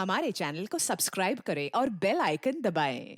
हमारे चैनल को सब्सक्राइब करें और बेल आइकन दबाएं।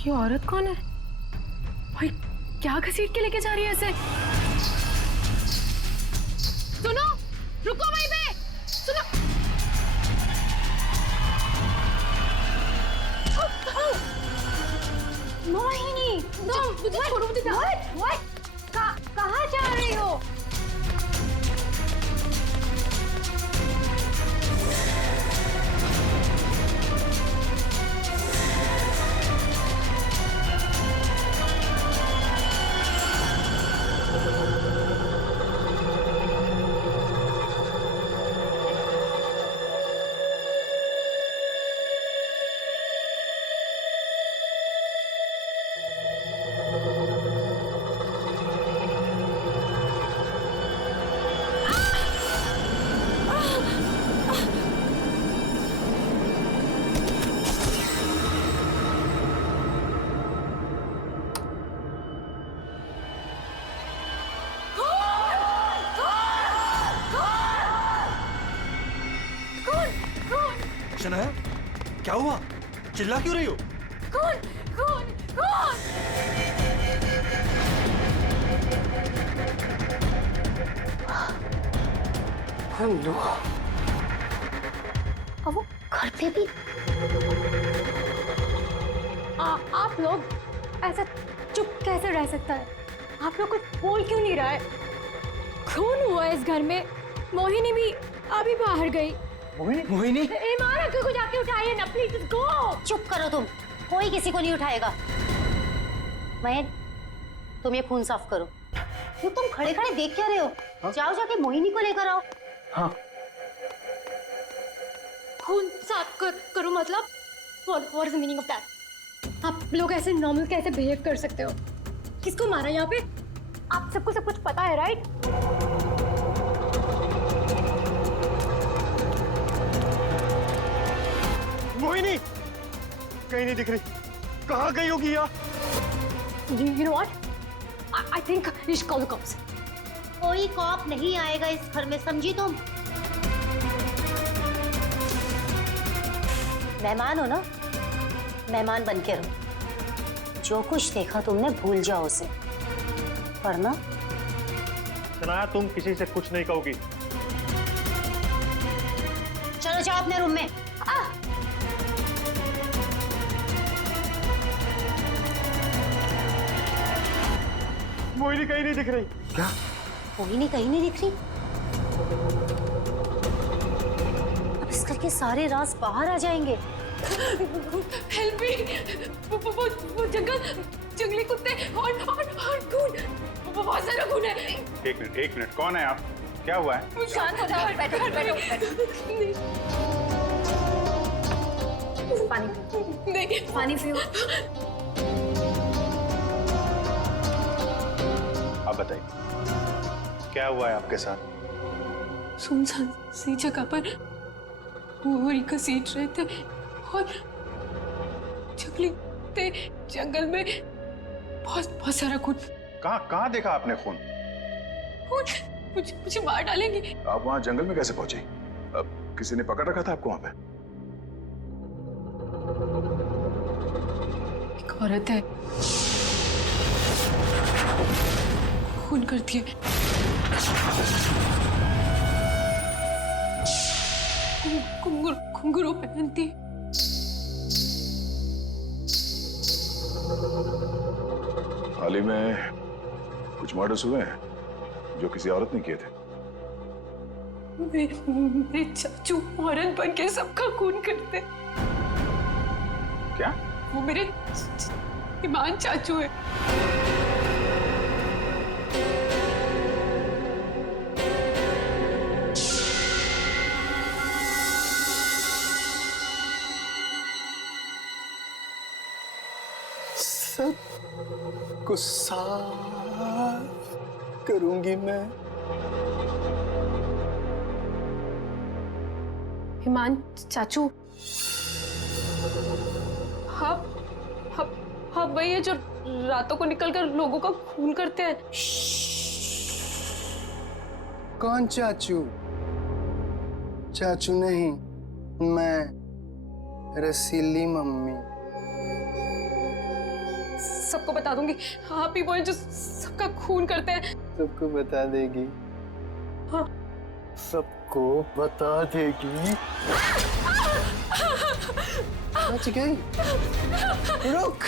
ये औरत कौन है भाई? क्या घसीट के लेके जा रही है ऐसे? सुनो, रुको वहीं पे। सुनो, मोहिनी, मुझे छोड़ो, मुझे कहाँ जा रही हो? शनाया, क्या हुआ? चिल्ला क्यों रही हो? कौन कौन कौन? हेलो, अब वो घर पे भी? आप लोग ऐसा चुप कैसे रह सकता है? आप लोग कुछ बोल क्यों नहीं रहा है? खून हुआ इस घर में। मोहिनी भी अभी बाहर गई। मोहिनी? ईमान अंकल को जाके उठाइए ना प्लीज, गो। चुप करो तुम, कोई किसी को नहीं उठाएगा। मयन, तुम ये खून साफ करो। क्यों तुम खड़े खड़े देख क्या रहे हो? हाँ? जाओ जाके मोहिनी को लेकर आओ। हाँ। खून साफ करो मतलब? What is the meaning of that? आप लोग ऐसे नॉर्मल कैसे बिहेव कर सकते हो? किसको मारा यहाँ पे? आप सबको सब कुछ पता है, राइट? मोहिनी कहीं नहीं दिख रही। कहाँ गई होगी यार? You know what? I think we should call the cops. कोई कॉप नहीं आएगा इस घर में, समझी तुम? मेहमान हो ना, मेहमान बन के रहो। जो कुछ देखा तुमने भूल जाओ उसे, वरना शनाया, तुम किसी से कुछ नहीं कहोगी। चलो जाओ अपने रूम में। मोहिनी कहीं नहीं दिख रही। क्या? मोहिनी कहीं नहीं दिख रही? अब इस घर के सारे राज बाहर आ जाएंगे। Help me! वो जंगली कुत्ते और खून, बहुत सारा खून है। एक मिनट, कौन है आप? क्या हुआ है? शांत हो जाओ, बैठो। पानी पियो। नहीं, पानी पियो। आप बताइए, क्या हुआ है आपके साथ? सुनसान सी जगह पर बोरी घसीट रहे थे और जंगल में बहुत सारा खून। कहाँ देखा आपने खून? मुझे मार डालेंगे। आप वहाँ जंगल में कैसे पहुंचे? अब किसी ने पकड़ रखा था आपको वहाँ पे? औरत है, खून करती है, घुंघरू पहनती है। हाल ही में कुछ मर्डर्स हुए हैं जो किसी औरत ने किए थे। मेरे चाचू औरत बन के सबका खून करते। क्या? वो मेरे ईमान चाचू है। सब को साफ करूंगी मैं। ईमान चाचू, हाँ हाँ हाँ, वही है जो रातों को निकलकर लोगों का खून करते हैं। कौन चाचू? चाचू नहीं, मैं रसीली मम्मी। सबको बता दूंगी, आप ही वो हैं जो सबका खून करते हैं। सबको बता देगी? हाँ। सबको बता देगी? बच गई। रुक।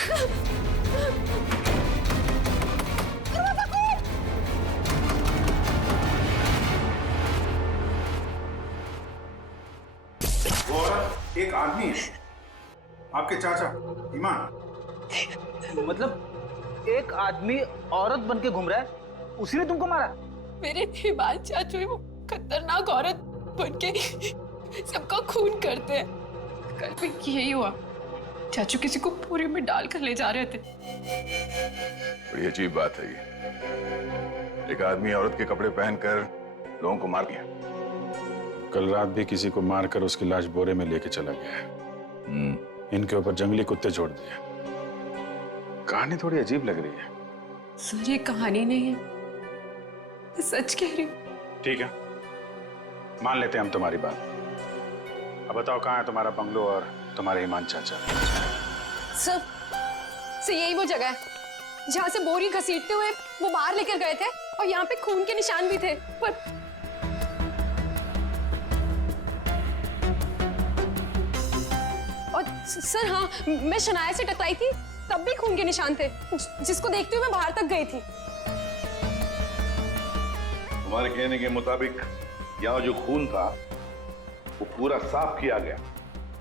वो औरत एक आदमी है, आपके चाचा ईमान। मतलब एक आदमी औरत बन के घूम रहा है, उसी ने तुमको मारा? मेरे ईमान चाचू ही वो खतरनाक औरत बन के सबका खून करते हैं। कल भी यही हुआ, चाचू किसी को पूरे में डालकर ले जा रहे थे। बड़ी अजीब बात है ये। एक आदमी औरत के कपड़े पहनकर लोगों को मार दिया। कल रात भी किसी को मारकर उसकी लाश बोरे में लेके चला गया है। इनके ऊपर जंगली कुत्ते छोड़ दिए। कहानी थोड़ी अजीब लग रही है। सर ये कहानी नहीं है, मैं सच कह रही हूँ। ठीक है, मान लेते हैं हम तुम्हारी बात। अब बताओ कहाँ है तुम्हारा बंगलो और तुम्हारे ईमान चाचा? सर यही वो जगह है जहाँ से बोरी घसीटते हुए वो बाहर लेकर गए थे, और यहाँ पे खून के निशान भी थे। पर और सर हाँ, मैं शनाया से टकराई थी, तब भी खून के निशान थे, जिसको देखते हुए मैं बाहर तक गई थी। तुम्हारे कहने के मुताबिक यहाँ जो खून था वो पूरा साफ किया गया,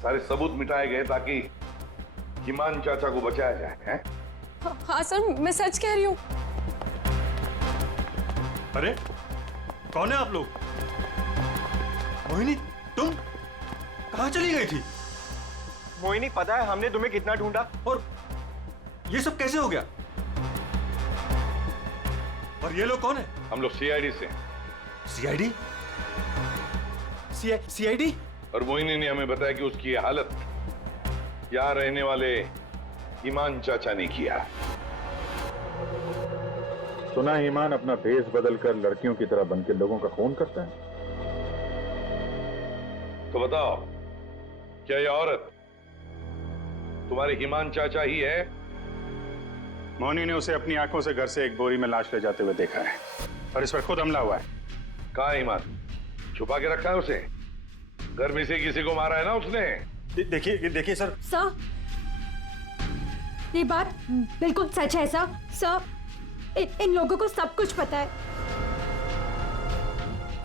सारे सबूत मिटाए गए ताकि ईमान चाचा को बचाया जाए, हैं? हाँ सर, मैं सच कह रही हूँ। अरे कौन है आप लोग? मोहिनी, तुम कहाँ चली गई थी? मोहिनी, पता है हमने तुम्हें कितना ढूंढा? और ये सब कैसे हो गया? और ये लोग कौन है? हम लोग सीआईडी से। सीआईडी? सीआईडी? और मोहिनी ने हमें बताया कि उसकी ये हालत यहाँ रहने वाले ईमान चाचा ने किया। सुना ईमान अपना भेष बदलकर लड़कियों की तरह बनकर लोगों का खून करता है। तो बताओ, क्या ये औरत तुम्हारे ईमान चाचा ही है? मोहिनी ने उसे अपनी आंखों से घर से एक बोरी में लाश ले जाते हुए देखा है, और इस पर खुद हमला हुआ है। कहाँ है ईमान? छुपा के रखा है उसे? घर में से किसी को मारा है ना उसने? देखिए सर। सर, ये बात बिल्कुल सच है सर। सर, इन लोगों को सब कुछ पता है।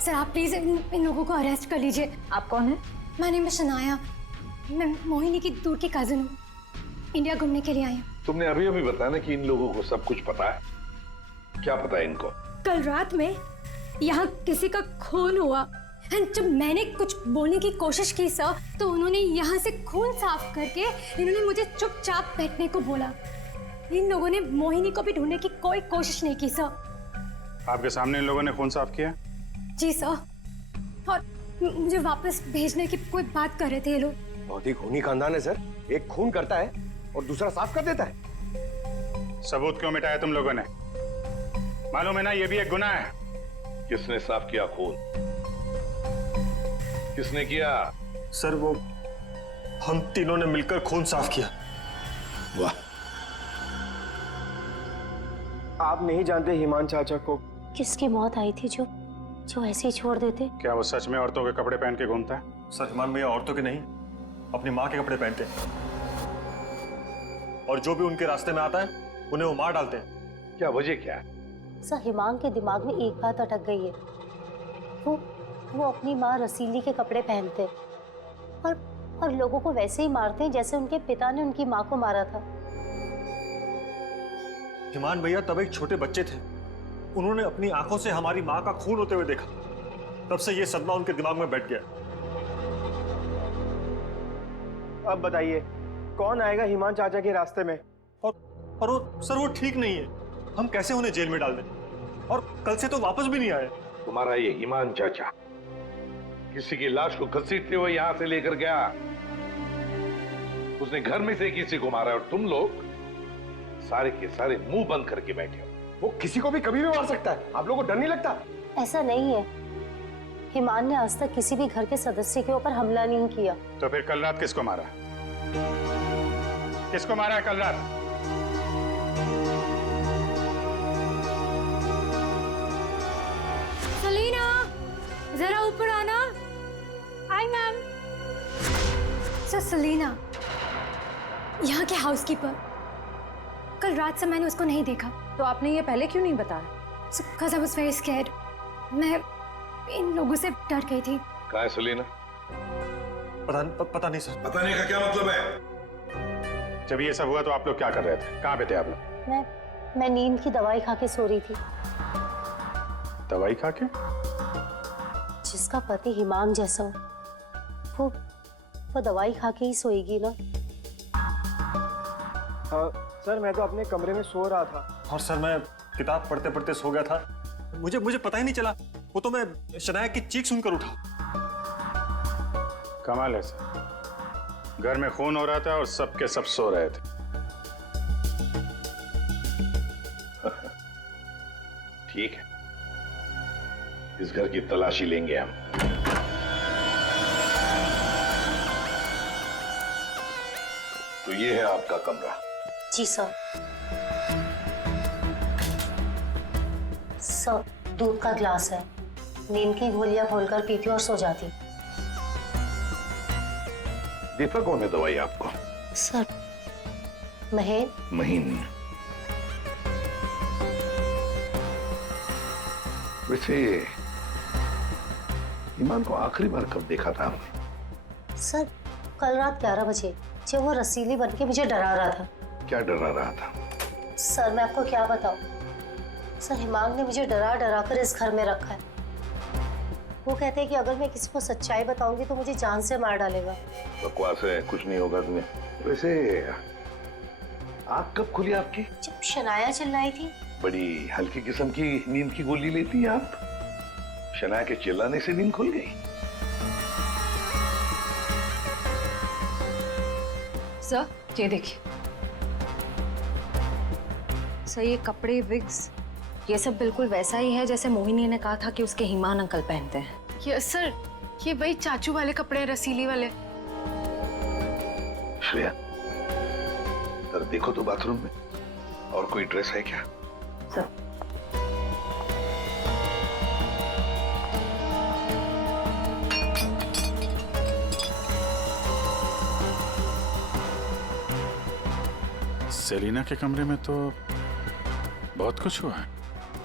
सर आप प्लीज इन लोगों को अरेस्ट कर लीजिए। आप कौन है? माय नेम इज शनाया, मैं मोहिनी की दूर की कजिन हूँ, इंडिया घूमने के लिए आई हूँ। तुमने अभी अभी बताया ना कि इन लोगों को सब कुछ पता है। क्या पता है इनको? कल रात में यहाँ किसी का खून हुआ, एंड जब मैंने कुछ बोलने की कोशिश की सर, तो उन्होंने यहाँ से खून साफ करके इन्होंने मुझे चुपचाप बैठने को बोला। इन लोगों ने मोहिनी को भी ढूंढने की कोई कोशिश नहीं की सर। आपके सामने इन लोगों ने खून साफ किया? जी सर, और मुझे वापस भेजने की कोई बात कर रहे थे ये लोग। बहुत ही खूनी खानदान है सर, एक खून करता है और दूसरा साफ कर देता है। सबूत क्यों मिटाया तुम लोगों ने? मालूम है ना ये भी एक गुनाह है। किसने साफ किया खून? किसने किया? सर वो हम तीनों ने मिलकर खून साफ किया। वाह, आप नहीं जानते हिमान चाचा को। किसकी मौत आई थी जो जो ऐसे ही छोड़ देते? क्या वो सच में औरतों के कपड़े पहन के घूमता है? सर, हिमान भैया औरतों के नहीं, अपनी माँ के कपड़े पहनते हैं। और जो भी उनके रास्ते में आता है उन्हें वो मार डालते हैं। क्या वजह क्या है? सर, हिमांग के दिमाग में एक बात अटक गई है। वो अपनी माँ रसीली के कपड़े पहनते और लोगों को वैसे ही मारते हैं जैसे उनके पिता ने उनकी माँ को मारा था। हिमान भैया तब एक छोटे बच्चे थे। उन्होंने अपनी आंखों से हमारी माँ का खून होते हुए देखा। तब से ये सदमा उनके दिमाग में बैठ गया। अब बताइए कौन आएगा हिमान चाचा के रास्ते में? और वो सर, वो ठीक नहीं है। हम कैसे उन्हें जेल में डाल दें? और कल से तो वापस भी नहीं आए। तुम्हारा ये हिमान चाचा किसी की लाश को घसीटते हुए यहां से लेकर गया। उसने घर में से किसी को मारा और तुम लोग सारे के सारे मुंह बंद करके बैठे हो। वो किसी को भी कभी भी मार सकता है, आप लोगों को डर नहीं लगता? ऐसा नहीं है। हिमान ने आज तक किसी भी घर के सदस्य के ऊपर हमला नहीं किया। तो फिर कल रात किसको मारा? किसको मारा है कल रात? सलीना, जरा ऊपर आना। Hi ma'am. सर, सलीना यहाँ के हाउसकीपर। कल रात से मैंने उसको नहीं देखा। तो आपने ये पहले क्यों नहीं बताया? Because I was very scared. मैं इन लोगों से डर गई थी। कहाँ है सलीना? पता नहीं सर। पता नहीं का क्या मतलब है? जब ये सब हुआ तो आप लोग क्या कर रहे थे? कहाँ पे थे आप लोग? मैं नींद की दवाई खा के सो रही थी। दवाई खा के? जिसका पति हिमांग जैसा हो, वो दवाई खा के ही सोएगी ना। सर, मैं तो अपने कमरे में सो रहा था। और सर, मैं किताब पढ़ते पढ़ते सो गया था। मुझे पता ही नहीं चला। वो तो मैं शनाया की चीख सुनकर उठा। कमाल है सर, घर में खून हो रहा था और सबके सब सो रहे थे। ठीक है, इस घर की तलाशी लेंगे हम। तो ये है आपका कमरा। जी सर। सर, दूध का ग्लास है। नींद की गोलियां घोलकर पीती और सो जाती। देता कौन है दवाई आपको? सर, महेन। महीन। वैसे ईमान को आखिरी बार कब देखा था आपने? सर, कल रात 11 बजे जब वो रसीली बनके मुझे डरा रहा था। क्या डरा रहा था? सर, मैं आपको क्या बताऊं। सर, हिमांग ने मुझे डरा डरा कर इस घर में रखा है। वो कहते हैं कि अगर मैं किसी को सच्चाई बताऊंगी तो मुझे जान से मार डालेगा। बकवास है, कुछ नहीं होगा तुम्हें। वैसे आँख कब खुली आपकी? जब शनाया चिल्लाई थी। बड़ी हल्की किस्म की नींद की गोली लेती हैं आप। शनाया के चिल्लाने से नींद खुल गई? सर, ये देखिए सर, ये कपड़े, विग्स, ये सब बिल्कुल वैसा ही है जैसे मोहिनी ने कहा था कि उसके हिमान अंकल पहनते हैं। यस सर, ये वही चाचू वाले कपड़े, रसीली वाले। श्रेया, सर देखो तो बाथरूम में और कोई ड्रेस है क्या? सर, सेलिना के कमरे में तो बहुत कुछ हुआ है।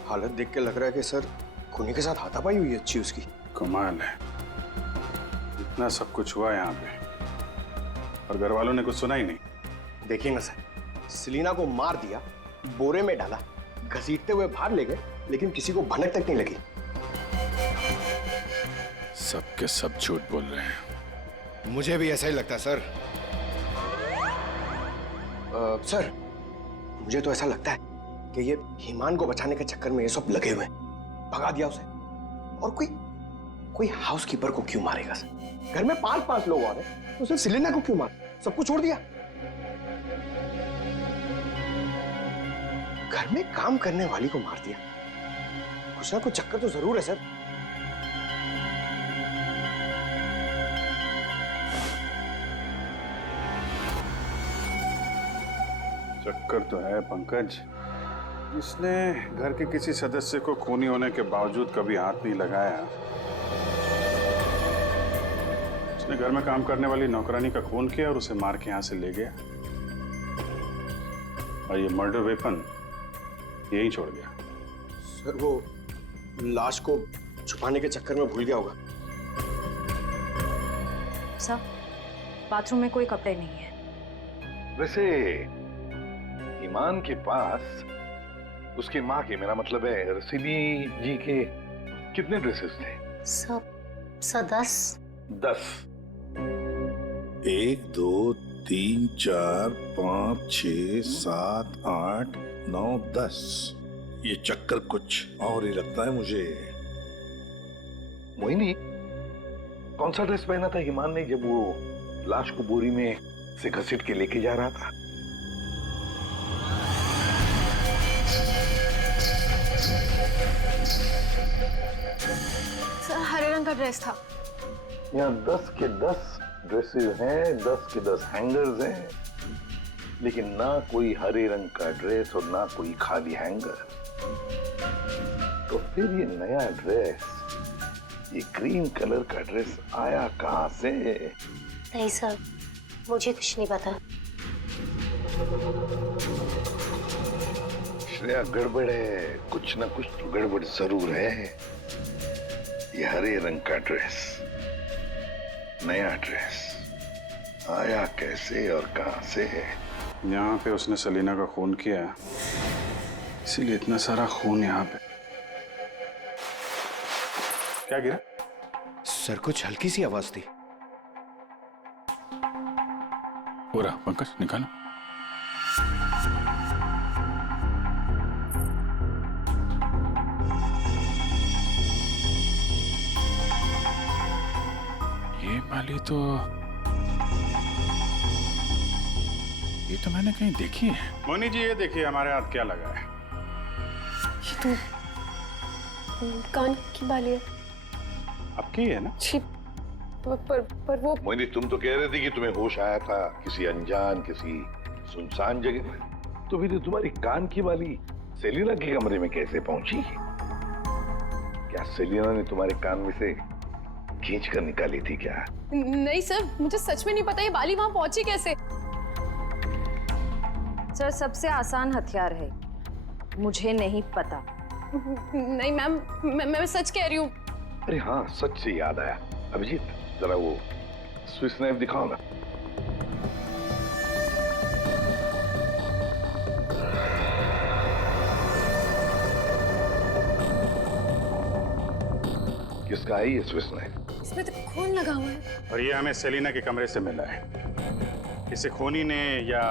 हालत देख के लग रहा है कि सर खूनी के साथ हाथापाई हुई है अच्छी उसकी। कमाल है, इतना सब कुछ हुआ यहाँ पे और घर वालों ने कुछ सुना ही नहीं। देखिए ना सर, सेलिना को मार दिया, बोरे में डाला, घसीटते हुए बाहर ले गए, लेकिन किसी को भनक तक नहीं लगी। सबके सब झूठ बोल रहे हैं। मुझे भी ऐसा ही लगता है सर। सर, मुझे तो ऐसा लगता है कि ये हिमान को बचाने के चक्कर में ये सब लगे हुए हैं। भगा दिया उसे। और कोई हाउसकीपर को क्यों मारेगा सर? घर में 5-5 लोग और हैं, तो सिर्फ सेलिना को क्यों मार? सबको छोड़ दिया। घर में काम करने वाली को मार दिया। कुछ ना कुछ चक्कर तो जरूर है सर। चक्कर तो है पंकज, इसने घर के किसी सदस्य को खूनी होने के बावजूद कभी हाथ नहीं लगाया। उसने घर में काम करने वाली नौकरानी का खून किया और उसे मार के यहाँ से ले गया, और ये मर्डर वेपन यहीं छोड़ गया। सर वो लाश को छुपाने के चक्कर में भूल गया होगा। सर, बाथरूम में कोई कपड़े नहीं है। वैसे ईमान के पास उसकी माँ के, मेरा मतलब है रसीली जी के, कितने ड्रेसेस थे? सब 10। 1 2 3 4 5 6 7 8 9 10। ये चक्कर कुछ और ही लगता है मुझे। मोहिनी, कौन सा ड्रेस पहना था ईमान ने जब वो लाश को बोरी में से घसीट के लेके जा रहा था? सर हरे रंग का ड्रेस था। यहाँ 10 के 10 ड्रेसेस हैं, 10 के 10 हैंगर्स हैं, लेकिन ना कोई हरे रंग का ड्रेस और ना कोई खाली हैंगर। तो फिर ये नया ड्रेस, ये ग्रीन कलर का ड्रेस आया कहाँ से? नहीं सर, मुझे कुछ नहीं पता। श्रेया, गड़बड़ है, कुछ ना कुछ तो गड़बड़ जरूर है। ये हरे रंग का ड्रेस, नया ड्रेस आया कैसे और कहां से? यहाँ पे उसने सलीना का खून किया, इसीलिए इतना सारा खून यहाँ पे। क्या गिरा? सर कुछ हल्की सी आवाज थी। पूरा पंकज निकालो। ये वाली तो मैंने कहीं देखी है। मोनी जी, ये देखिए हमारे हाथ क्या लगा है। ये तो कान की बाली है। आपकी है ना? छी, पर वो मोहिनी, तुम तो कह रहे थे कि तुम्हें होश आया था किसी अनजान, किसी सुनसान जगह में, तो फिर तुम्हारी कान की बाली सेलिना के कमरे में कैसे पहुंची? क्या सेलिना ने तुम्हारे कान में से खींच कर निकाली थी क्या? नहीं सर, मुझे सच में नहीं पता ये बाली वहां पहुंची कैसे। सर, सबसे आसान हथियार है, मुझे नहीं पता। नहीं मैम, मैं सच कह रही हूँ। अरे हाँ, सच से याद आया, अभिजीत जरा वो स्विस नाइफ दिखाओ ना। किसका है ये स्विस नाइफ? इसमें तो खून लगा हुआ है। और ये हमें सेलिना के कमरे से मिला है। इसे खूनी ने, या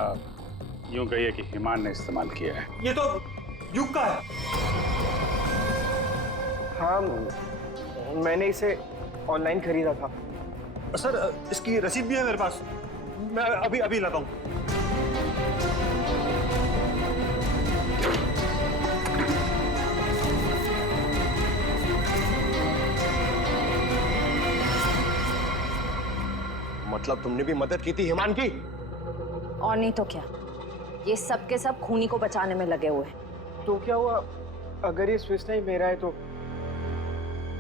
यूं कहिए कि ईमान ने इस्तेमाल किया है। ये तो युग का है। हाँ, मैंने इसे ऑनलाइन खरीदा था। सर, इसकी रसीद भी है मेरे पास, मैं अभी लाता हूँ। मतलब तुमने भी मदद की थी ईमान की? और नहीं तो क्या, ये सब के सब खूनी को बचाने में लगे हुए हैं। तो क्या हुआ अगर ये स्विस नाइफ मेरा है तो?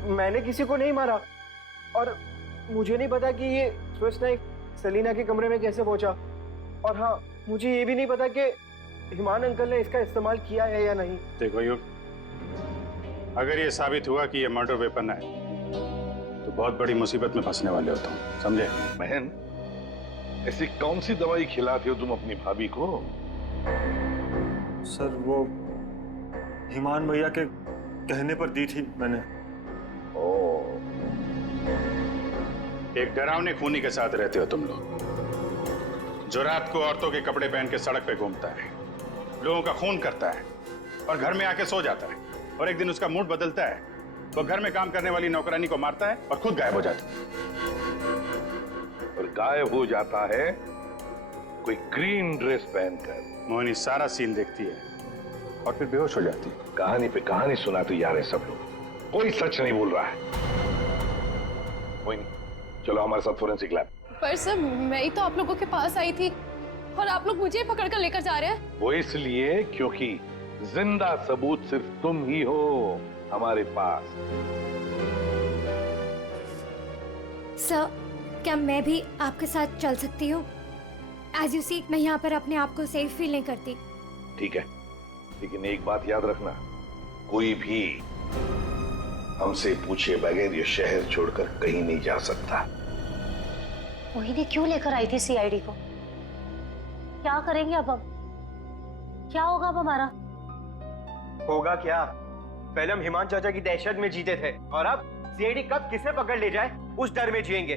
मैंने किसी को नहीं मारा, और मुझे नहीं पता कि ये स्विस नाइफ सलीना के कमरे में कैसे पहुंचा। और हाँ, मुझे ये भी नहीं पता कि ईमान अंकल ने इसका इस्तेमाल किया है या नहीं। देखो युग, अगर ये साबित हुआ कि ये मर्डर वेपन है तो बहुत बड़ी मुसीबत में फंसने वाले हो तुम, समझे? बहन, ऐसी कौन सी दवाई खिलाते हो तुम अपनी भाभी को? सर, वो ईमान भैया के कहने पर दी थी मैंने। ओह, एक डरावने खूनी के साथ रहते हो तुम लोग, जो रात को औरतों के कपड़े पहन के सड़क पे घूमता है, लोगों का खून करता है और घर में आके सो जाता है, और एक दिन उसका मूड बदलता है, वो घर में काम करने वाली नौकरानी को मारता है और खुद गायब हो जाता है। और गायब हो जाता है कोई ग्रीन ड्रेस पहनकर। मोहिनी सारा सीन देखती है और फिर बेहोश हो जाती है। कहानी पे कहानी सुनाते जा रहे सब लोग, कोई सच नहीं बोल रहा है। मोहिनी, चलो हमारे साथ फोरेंसिक लैब। पर सर, मैं ही तो आप लोगों के पास आई थी और आप लोग मुझे पकड़ कर लेकर जा रहे हैं। वो इसलिए क्योंकि जिंदा सबूत सिर्फ तुम ही हो हमारे पास। सर, क्या मैं भी आपके साथ चल सकती हूँ? एज यू सी, मैं यहाँ पर अपने आप को सेफ फील नहीं करती। ठीक है, लेकिन एक बात याद रखना, कोई भी हमसे पूछे बगैर ये शहर छोड़कर कहीं नहीं जा सकता। मोहिनी क्यों लेकर आई थी सीआईडी को? क्या करेंगे अब हम? क्या होगा अब हमारा? होगा क्या? पहले हम हिमान चाचा की दहशत में जीते थे और अब सीआईडी कब किसे पकड़ ले जाए उस डर में जिएंगे।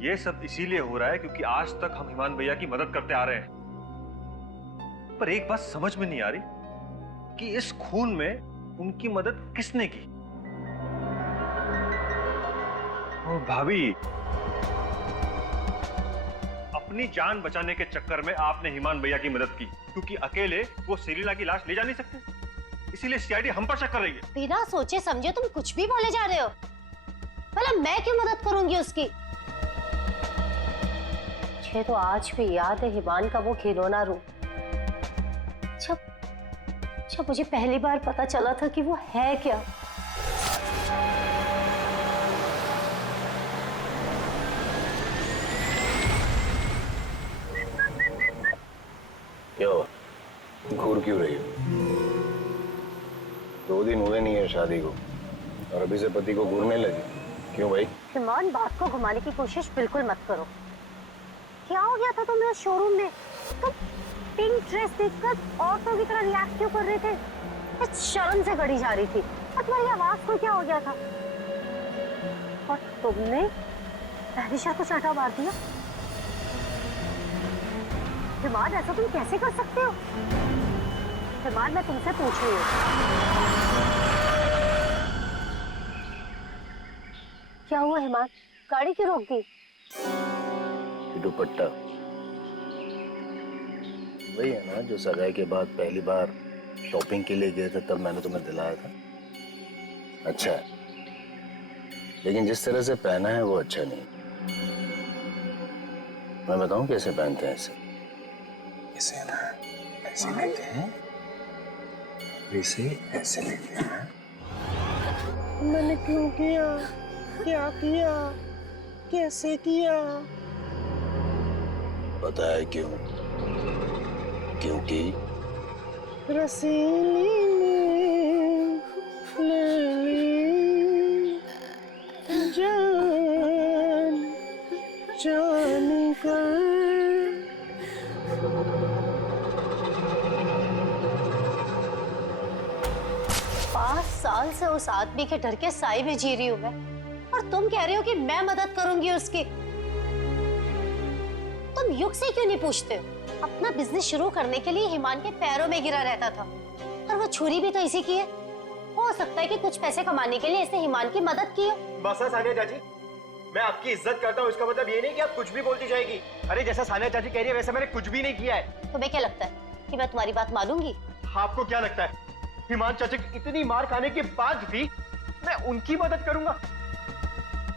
ये सब इसीलिए हो रहा है क्योंकि आज तक हम हिमान भैया की मदद करते आ रहे हैं। पर एक बात समझ में नहीं आ रही कि इस खून में उनकी मदद किसने की। और भाभी, अपनी जान बचाने के चक्कर में आपने हिमान भैया की मदद की क्योंकि अकेले वो सेलिना की लाश ले जा नहीं सकते, इसीलिए सीआईडी हम पर शक कर रही है। बिना सोचे समझे तुम कुछ भी बोले जा रहे हो। भला मैं क्यों मदद करूंगी उसकी? मुझे तो आज भी याद है हिमान का वो खिलौना रूप, जब मुझे पहली बार पता चला था कि वो है क्या। क्या हुआ? घूर क्यों रही हो? 2 दिन हुए नहीं है शादी को और अभी से पति को घूरने लगी, क्यों भाई? हिमान, बात को घुमाने की कोशिश बिल्कुल मत करो। क्या हो गया था तुम्हें शोरूम में? तुम पिंक ड्रेस देखकर औरतों की तरह रिएक्ट क्यों कर रहे थे? कुछ शर्म से गड़ी जा रही थी और तुम्हारी आवाज को क्या हो गया था? और तुमने तहरीशा को चाटा मार दिया। हिमान, ऐसा तुम कैसे कर सकते हो? हिमान, मैं तुमसे पूछ रही हूँ। क्या हुआ हिमान? गाड़ी क्यों रोक दी? दुपट्टा वही है ना जो सगाई के बाद पहली बार शॉपिंग के लिए गए थे, तब मैंने तुम्हें दिलाया था। अच्छा है, लेकिन जिस तरह से पहना है वो अच्छा नहीं। मैं बताऊं कैसे पहनते हैं इसे? इसे ना ऐसे लेते हैं, इसे ऐसे लेते हैं। मैंने क्यों किया? क्या किया? कैसे किया? पता है क्यों? क्योंकि रसीली ने ले ली जान जान कर। 5 साल से उस आदमी के डर के साए में जी रही हूँ मैं, और तुम कह रहे हो कि मैं मदद करूंगी उसकी। तुम युग से क्यों नहीं पूछते हो? अपना बिजनेस शुरू करने के लिए हिमान के पैरों में गिरा रहता था, और वो छुरी भी तो इसी की है। हो सकता है कि कुछ पैसे कमाने के लिए इसने हिमान की मदद की हो। बस सानिया चाची, मैं आपकी इज्जत करता हूँ, इसका मतलब ये नहीं कि आप कुछ भी बोलती जाएगी। अरे जैसा सानिया चाची कह रही है वैसे मैंने कुछ भी नहीं किया है। तुम्हें क्या लगता है कि मैं तुम्हारी बात मानूंगी? आपको क्या लगता है हिमान चाचा की इतनी मार खाने के बाद भी मैं उनकी मदद करूंगा?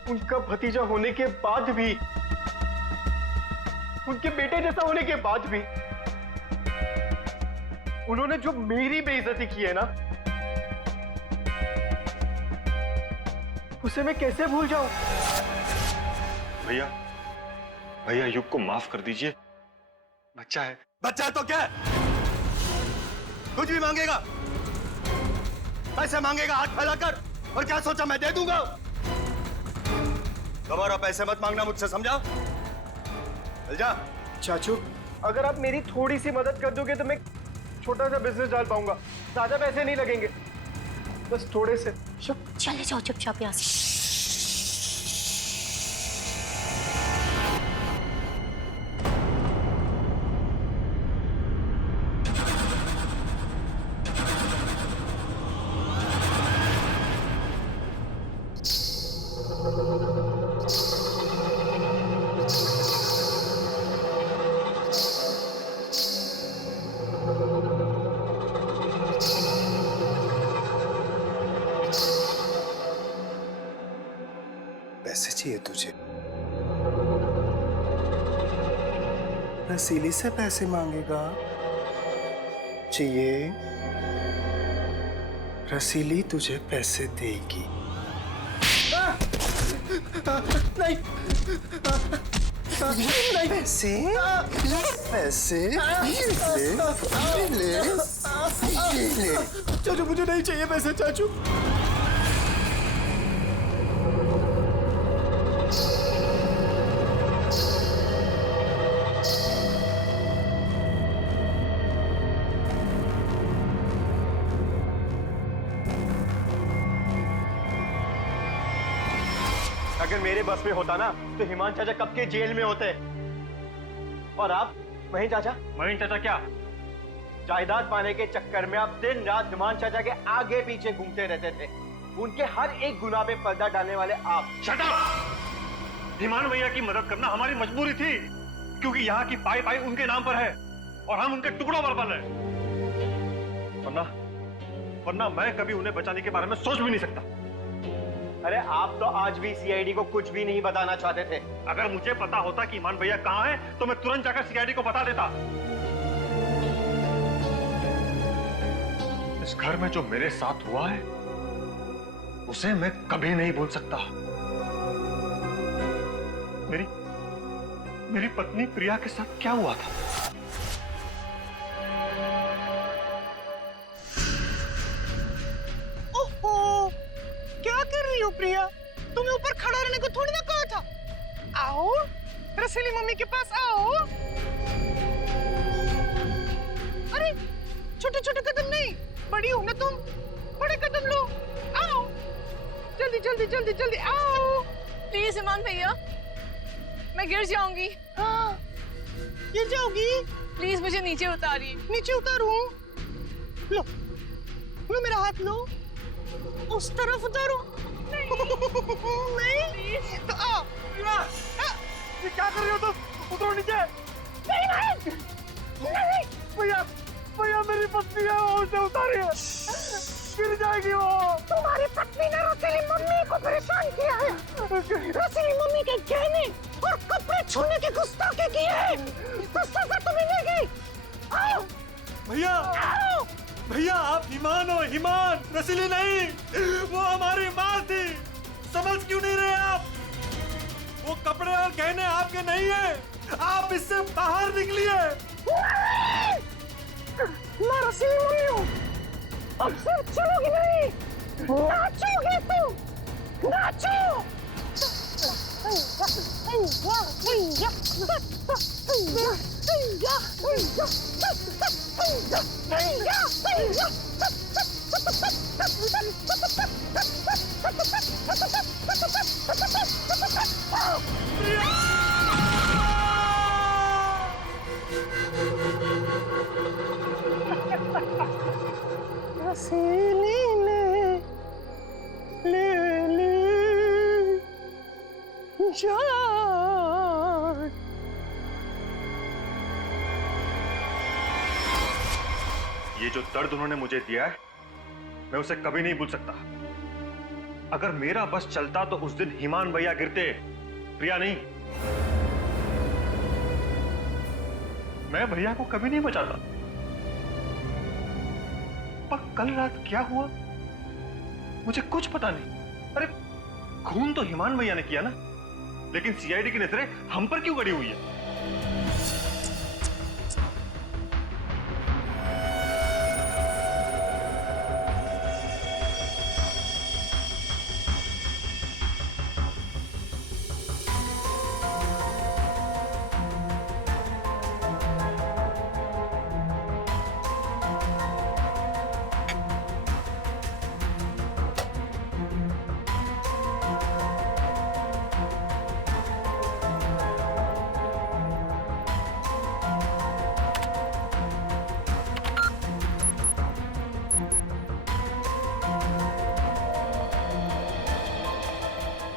उनका भतीजा होने के बाद भी, उनके बेटे जैसा होने के बाद भी उन्होंने जो मेरी बेइज्जती की है ना, उसे मैं कैसे भूल जाऊं? भैया, भैया युग को माफ कर दीजिए, बच्चा है। बच्चा है तो क्या है? कुछ भी मांगेगा, पैसे मांगेगा हाथ फैलाकर, और क्या सोचा मैं दे दूंगा? दोबारा पैसे मत मांगना मुझसे, समझा? चल जा। चाचू, अगर आप मेरी थोड़ी सी मदद कर दोगे तो मैं छोटा सा बिजनेस डाल पाऊंगा। ज्यादा पैसे नहीं लगेंगे, बस थोड़े से। चले जाओ चुपचाप यहाँ से। पैसे चाहिए तुझे? रसीली से पैसे मांगेगा? चाहिए? रसीली तुझे पैसे देगी। नहीं नहीं पैसे पैसे ले ले। चाचू मुझे नहीं चाहिए पैसे चाचू। अगर मेरे बस में होता ना तो हिमान चाचा कब के जेल में होते। और आप महीन चाचा क्या जायदाद पाने के चक्कर में आप दिन रात हिमान चाचा के आगे पीछे घूमते रहते थे। उनके हर एक गुनाह पे पर्दा डालने वाले आप। Shut up! हिमान भैया की मदद करना हमारी मजबूरी थी, क्योंकि यहाँ की पाई पाई उनके नाम पर है और हम उनके टुकड़ों पर पल रहे। वरना मैं कभी उन्हें बचाने के बारे में सोच भी नहीं सकता। अरे आप तो आज भी सीआईडी को कुछ भी नहीं बताना चाहते थे। अगर मुझे पता होता कि ईमान भैया कहाँ है तो मैं तुरंत जाकर सीआईडी को बता देता। इस घर में जो मेरे साथ हुआ है उसे मैं कभी नहीं भूल सकता। मेरी पत्नी प्रिया के साथ क्या हुआ था? क्या कर रही हो प्रिया? तुम्हें ऊपर खड़ा रहने को थोड़ी ना कहा था। आओ रसीली मम्मी के पास आओ। अरे छोटे छोटे कदम नहीं, बड़ी हो ना तुम, बड़े कदम लो। आओ जल्दी जल्दी जल्दी जल्दी आओ। प्लीज ईमान भैया, मैं गिर जाऊंगी। हाँ गिर जाओगी? प्लीज मुझे नीचे उतारिए। नीचे उतारूं? लो लो मेरा हाथ लो, उस तरफ उतारो। नहीं तो आओ। ये क्या कर रहे हो तुम? उतरो नीचे। नहीं भैया भैया मेरी पत्नी है, वो उसे उतारिए, गिर जाएगी वो। तुम्हारी पत्नी ने रसीली मम्मी को परेशान किया है। रसीली मम्मी के गहने और कपड़े छूने की गुस्ताखी की है, तो सजा तो मिलेगी। आओ भैया आओ। भैया आप ईमान हो, ईमान, रसीली नहीं। वो हमारी माँ थी, समझ क्यों नहीं रहे आप? वो कपड़े और गहने आपके नहीं है, आप इससे बाहर निकलिए। मैं रसीली मम्मी हूँ। अब सिर्फ चलोगी नहीं, नाचोगे तुम, नाचो। रसीली ले ली जान। ये जो दर्द उन्होंने मुझे दिया है मैं उसे कभी नहीं भूल सकता। अगर मेरा बस चलता तो उस दिन ईमान भैया गिरते, प्रिया नहीं। मैं भैया को कभी नहीं बचाता। पर कल रात क्या हुआ मुझे कुछ पता नहीं। अरे खून तो ईमान भैया ने किया ना, लेकिन सीआईडी की नजरें हम पर क्यों गड़ी हुई है?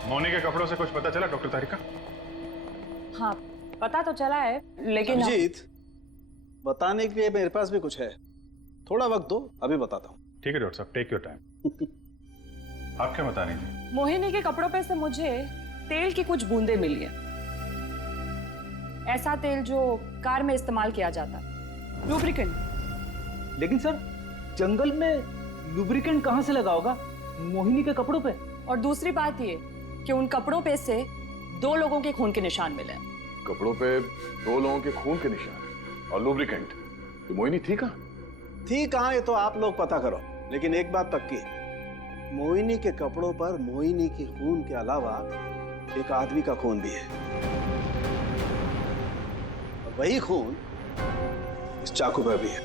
मोनी के कपड़ों से कुछ पता चला डॉक्टर तारिका? हाँ पता तो चला है, लेकिन अभिजीत, बताने के लिए मेरे पास भी कुछ है, थोड़ा वक्त दो, अभी बताता हूँ। ठीक है डॉक्टर साहब, टेक योर टाइम। आप क्या बता रही थी? मोहिनी के कपड़ों पे से मुझे तेल की कुछ बूंदें मिली है। ऐसा तेल जो कार में इस्तेमाल किया जाता, लुब्रिकेंट। लेकिन सर जंगल में लुब्रिकेंट कहाँ से लगा होगा? मोहिनी के कपड़ों पे? और दूसरी बात ये कि उन कपड़ों पे से 2 लोगों के खून के निशान मिले। कपड़ों पे 2 लोगों के खून के निशान और लुब्रिकेंट। तो मोहिनी थी कहाँ? थी कहाँ ये तो आप लोग पता करो, लेकिन एक बात पक्की, मोहिनी के कपड़ों पर मोहिनी के खून के अलावा एक आदमी का खून भी है। और वही खून इस चाकू पर भी है।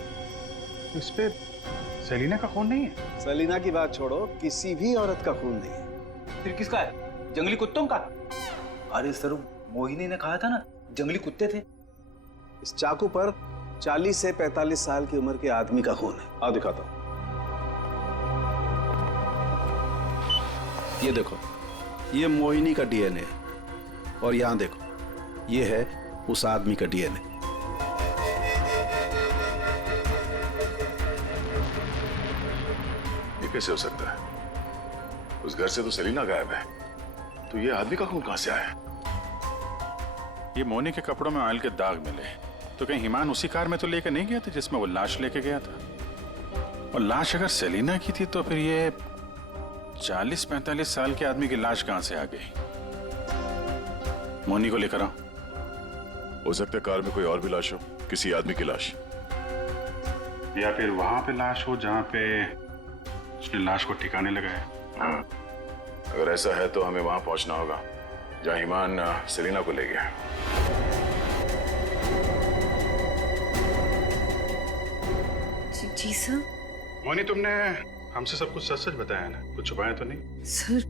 इस पे सेलिना का खून नहीं है? सेलिना की बात छोड़ो, किसी भी औरत का खून नहीं है। फिर किसका है? जंगली कुत्तों का? अरे सर, मोहिनी ने कहा था ना जंगली कुत्ते थे। इस चाकू पर 40 से 45 साल की उम्र के आदमी का खून है। आओ दिखाता हूं। ये देखो, ये मोहिनी का डीएनए है और यहां देखो, ये है उस आदमी का डीएनए। ये कैसे हो सकता है? उस घर से तो सेलिना गायब है, तो ये आदमी का खून कहां से आया? ये मोनी के कपड़ों में ऑयल के दाग मिले, तो कहीं हिमान उसी कार में तो लेके नहीं गया था जिसमें वो लाश लेके गया था? और लाश अगर सेलिना की थी तो फिर ये 40-45 साल के आदमी की लाश कहां से आ गई? मोनी को लेकर आओ। हो सकता है कार में कोई और भी लाश हो, किसी आदमी की लाश, या फिर वहां पे लाश हो जहां पे उसने लाश को ठिकाने लगाया। हाँ, अगर ऐसा है तो हमें वहां पहुंचना होगा जहां हिमान सेलिना को ले गया। जी सर। मोनी, तुमने हमसे सब कुछ सच सच बताया ना? कुछ छुपाया तो नहीं? सर,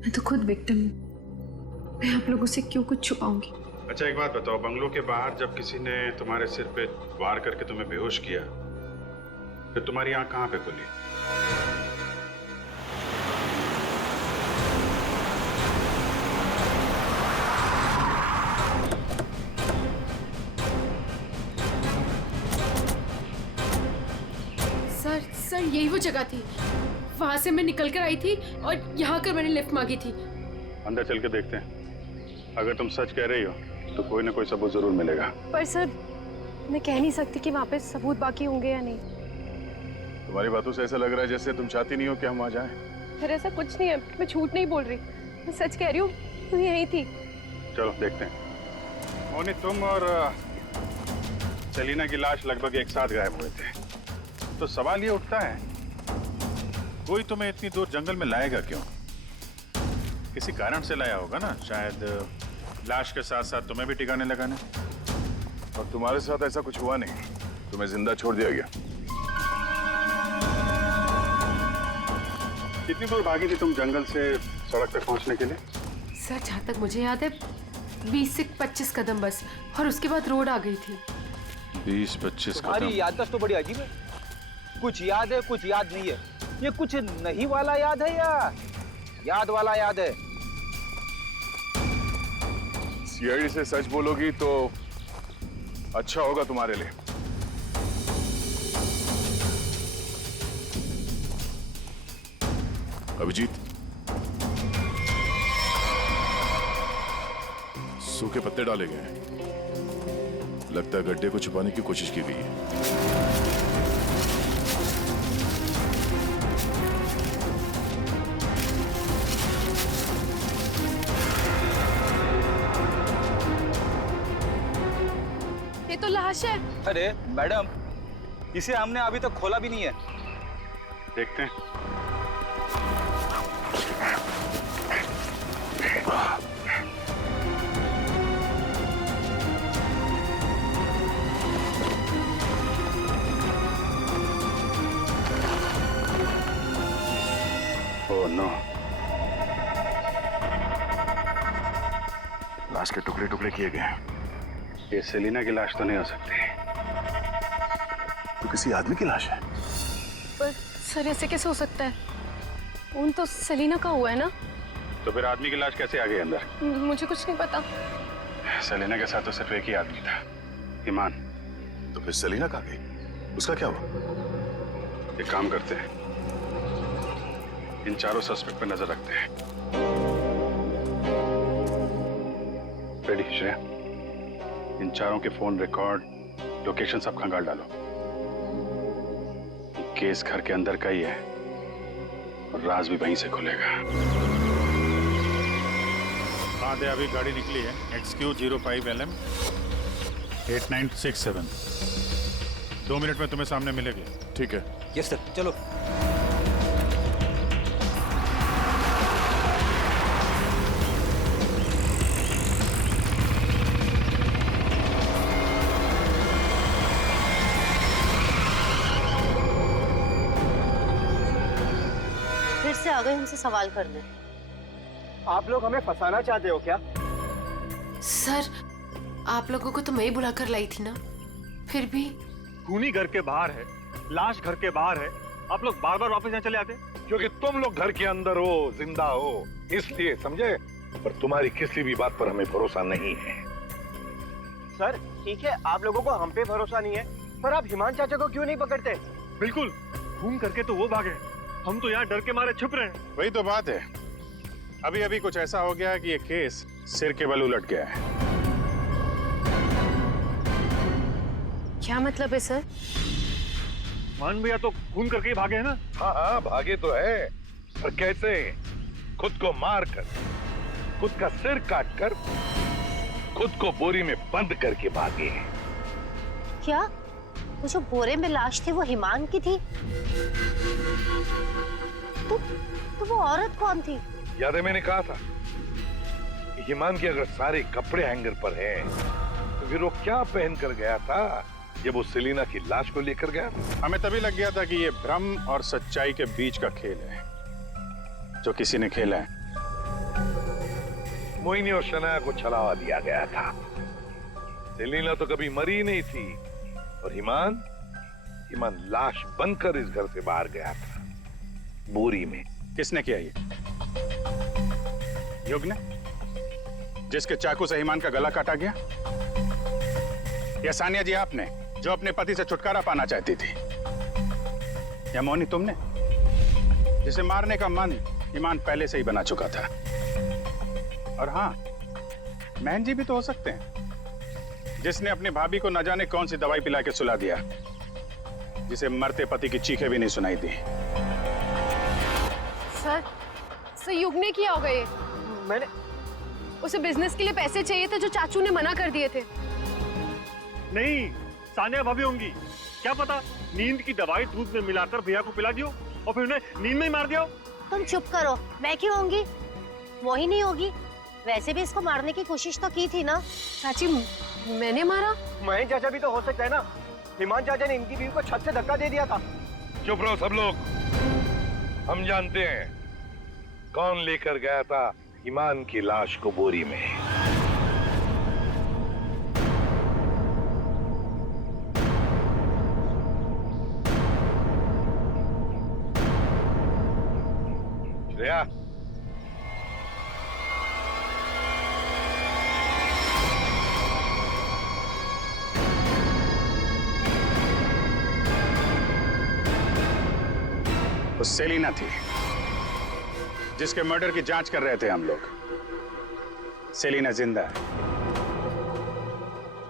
मैं तो खुद विक्टिम हूँ। मैं आप लोगों से क्यों कुछ छुपाऊंगी? अच्छा एक बात बताओ, बंगलों के बाहर जब किसी ने तुम्हारे सिर पे वार करके तुम्हें बेहोश किया, फिर तुम्हारी आंख कहाँ पे खुली? सर यही वो जगह थी, वहां से मैं निकल कर आई थी और यहाँ कर मैंने लिफ्ट मांगी थी। अंदर चल के देखते हैं, अगर तुम सच कह रही हो तो कोई ना कोई सबूत जरूर मिलेगा। पर सर, मैं कह नहीं सकती कि वहाँ पे सबूत बाकी होंगे या नहीं। तुम्हारी बातों से ऐसा लग रहा है जैसे तुम चाहती नहीं हो कि हम वहां जाएं। सर ऐसा कुछ नहीं है, मैं झूठ नहीं बोल रही, मैं सच कह रही हूँ, तू यहीं थी। चलो देखते हैं। मोनी, तुम और सेलिना की लाश लगभग एक साथ गायब हुए थे, तो सवाल ये उठता है कोई तुम्हें इतनी दूर जंगल में लाएगा क्यों? किसी कारण से लाया होगा ना, शायद लाश के साथ साथ तुम्हें भी ठिकाने लगाने। और तुम्हारे साथ ऐसा कुछ हुआ नहीं, तुम्हें जिंदा छोड़ दिया गया। कितनी दूर भागी थी तुम जंगल से सड़क तक पहुंचने के लिए? सर जहाँ तक मुझे याद है 20 से 25 कदम बस, और उसके बाद रोड आ गई थी। 20-25 कदम? तुम्हारी याददाश्त तो बड़ी अजीब है, कुछ याद है कुछ याद नहीं है। ये कुछ नहीं वाला याद है या याद वाला याद है? सीआईडी से सच बोलोगी तो अच्छा होगा तुम्हारे लिए। अभिजीत, सूखे पत्ते डाले गए हैं, लगता है गड्ढे को छुपाने की कोशिश की गई है। ये तो लाश है। अरे मैडम, इसे हमने अभी तक खोला भी नहीं है। देखते हैं। ओह नो, लाश के टुकड़े टुकड़े किए गए हैं। ये सेलिना की लाश तो नहीं हो सकती, तो किसी आदमी की लाश है। पर सर ऐसे कैसे हो सकता है? खून तो सेलिना का हुआ है ना? तो फिर आदमी की लाश कैसे आ गई अंदर? मुझे कुछ नहीं पता। सेलिना के साथ तो सिर्फ एक ही आदमी था, ईमान। तो फिर सेलिना कहाँ गई? उसका क्या हुआ? एक काम करते हैं, इन चारों सस्पेक्ट पर नजर रखते हैं। रेडी श्रेया, इन चारों के फोन रिकॉर्ड, लोकेशन सब खंगाल डालो। केस घर के अंदर का ही है, और राज भी वहीं से खुलेगा। हाँ दे, अभी गाड़ी निकली है XQ05LM 8967। 2 मिनट में तुम्हें सामने मिलेगी। ठीक है। यस सर, चलो। फिर से आ गए हमसे सवाल करने। आप लोग हमें फंसाना चाहते हो क्या? सर, आप लोगों को तो मैं ही बुलाकर लाई थी ना, फिर भी। खूनी घर के बाहर है, लाश घर के बाहर है, आप लोग बार बार वापस यहाँ चले आते? क्योंकि तुम लोग घर के अंदर हो, जिंदा हो, इसलिए, समझे? पर तुम्हारी किसी भी बात पर हमें भरोसा नहीं है। सर ठीक है, आप लोगों को हम पे भरोसा नहीं है, पर आप हिमान चाचा को क्यों नहीं पकड़ते? बिल्कुल, खून करके तो वो भागे, हम तो यहाँ डर के मारे छुप रहे हैं। वही तो बात है। अभी अभी कुछ ऐसा हो गया कि ये केस सिर के बल उलट गया है। क्या मतलब है सर? मान भैया तो खून करके ही भागे है ना? हाँ हाँ, भागे तो है, पर कैसे? खुद को मार कर, खुद का सिर काट कर, खुद को बोरी में बंद करके भागे। क्या वो जो बोरे में लाश थी वो हिमान की थी? तो वो औरत कौन थी? याद है मैंने कहा था कि हिमान के अगर सारे कपड़े हैंगर पर हैं, तो फिर वो क्या पहन कर गया था जब वो सेलिना की लाश को लेकर गया? हमें तभी लग गया था कि ये भ्रम और सच्चाई के बीच का खेल है जो किसी ने खेला है। मोहिनी और शनाया को छलावा दिया गया था। सेलिना तो कभी मरी नहीं थी, और हिमान लाश बनकर इस घर से बाहर गया था, बोरी में। किसने किया ये? युग ने, जिसके चाकू से हिमान का गला काटा गया? या सानिया जी आपने, जो अपने पति से छुटकारा पाना चाहती थी? या मोहिनी तुमने, जिसे मारने का मन हिमान पहले से ही बना चुका था? और हाँ, महन जी भी तो हो सकते हैं, जिसने अपनी भाभी को न जाने कौन सी दवाई पिला के सुला दिया, जिसे मरते पति की चीखें भी नहीं सुनाई दी। सर युग ने किया होगा ये। मैंने उसे बिजनेस के लिए पैसे चाहिए थे जो चाचू ने मना कर दिए थे। नहीं, सानिया भाभी होंगी। क्या पता नींद की दवाई दूध में मिलाकर भैया को पिला दियो और फिर उन्हें नींद में ही मार दिया। तुम चुप करो, मैं क्यों होंगी? वही नहीं होगी। वैसे भी इसको मारने की कोशिश तो की थी ना। चाची, मैंने मारा? महेश चाचा भी तो हो सकता है ना। हिमान चाचा ने इनकी बीवी को छत से धक्का दे दिया था। चुप रहो सब लोग, हम जानते हैं कौन लेकर गया था हिमान की लाश को बोरी में। श्रेया, वो सेलिना थी जिसके मर्डर की जांच कर रहे थे हम लोग। सेलिना जिंदा है,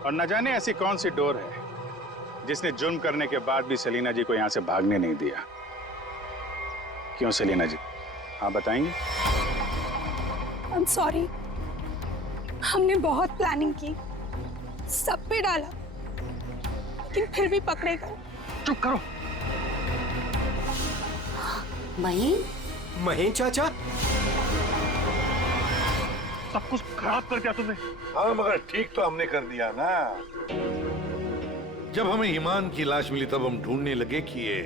और न जाने ऐसी कौन सी डोर है जिसने जुर्म करने के बाद भी सेलिना जी को यहां से भागने नहीं दिया। क्यों सेलिना जी, आप बताएंगे? I'm sorry, हमने बहुत प्लानिंग की, सब पे डाला, लेकिन फिर भी पकड़े गए। चुप करो। महेश चाचा, सब कुछ खराब कर दिया तुमने। हाँ, मगर ठीक तो हमने कर दिया ना। जब हमें ईमान की लाश मिली तब हम ढूंढने लगे कि ये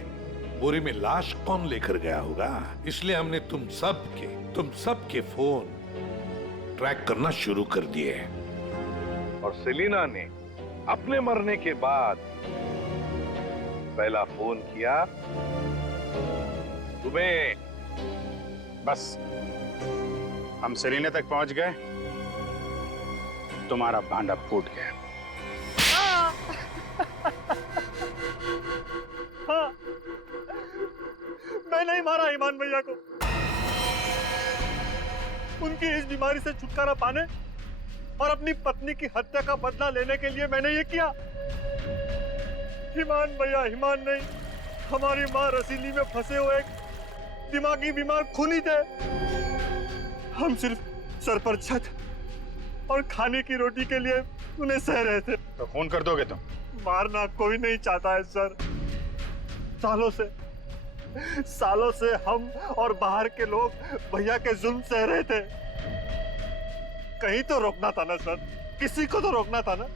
बोरी में लाश कौन लेकर गया होगा। इसलिए हमने तुम सबके फोन ट्रैक करना शुरू कर दिए। और सेलिना ने अपने मरने के बाद पहला फोन किया तुम्हें। बस हम सेलिना तक पहुंच गए, तुम्हारा भांडा फूट गया। हाँ, मैं नहीं मारा ईमान भैया को। उनकी इस बीमारी से छुटकारा पाने और अपनी पत्नी की हत्या का बदला लेने के लिए मैंने ये किया। ईमान भैया ईमान नहीं, हमारी माँ रसीली में फंसे हुए दिमागी बीमार खूनी थे। हम सिर्फ सर पर छत और खाने की रोटी के लिए उन्हें सह रहे थे। तो खून कर दोगे तुम? मारना कोई नहीं चाहता है सर। सालों से हम और बाहर के लोग भैया के जुल्म सह रहे थे। कहीं तो रोकना था ना सर, किसी को तो रोकना था ना।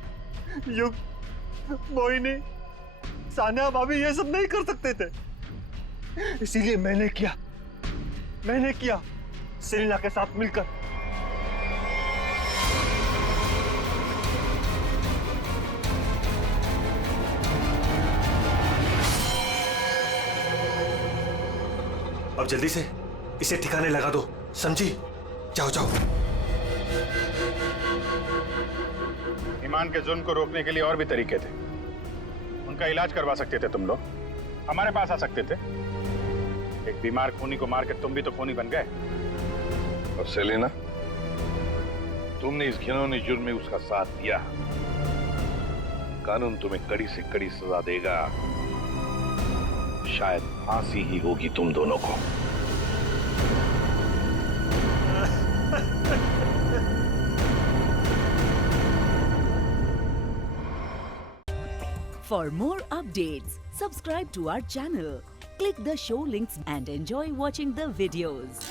युग, मोहिनी, सानिया भाभी ये सब नहीं कर सकते थे, इसीलिए मैंने किया सेलिना के साथ मिलकर। अब जल्दी से इसे ठिकाने लगा दो, समझी? जाओ जाओ। ईमान के जुल्म को रोकने के लिए और भी तरीके थे। उनका इलाज करवा सकते थे तुम लोग, हमारे पास आ सकते थे। एक बीमार खूनी को मार के तुम भी तो खूनी बन गए। और सेलिना, तुमने इस घिनौने जुर्म में उसका साथ दिया। कानून तुम्हें कड़ी से कड़ी सजा देगा, शायद फांसी ही होगी तुम दोनों को। For more updates, subscribe to our channel, click the show links and enjoy watching the videos.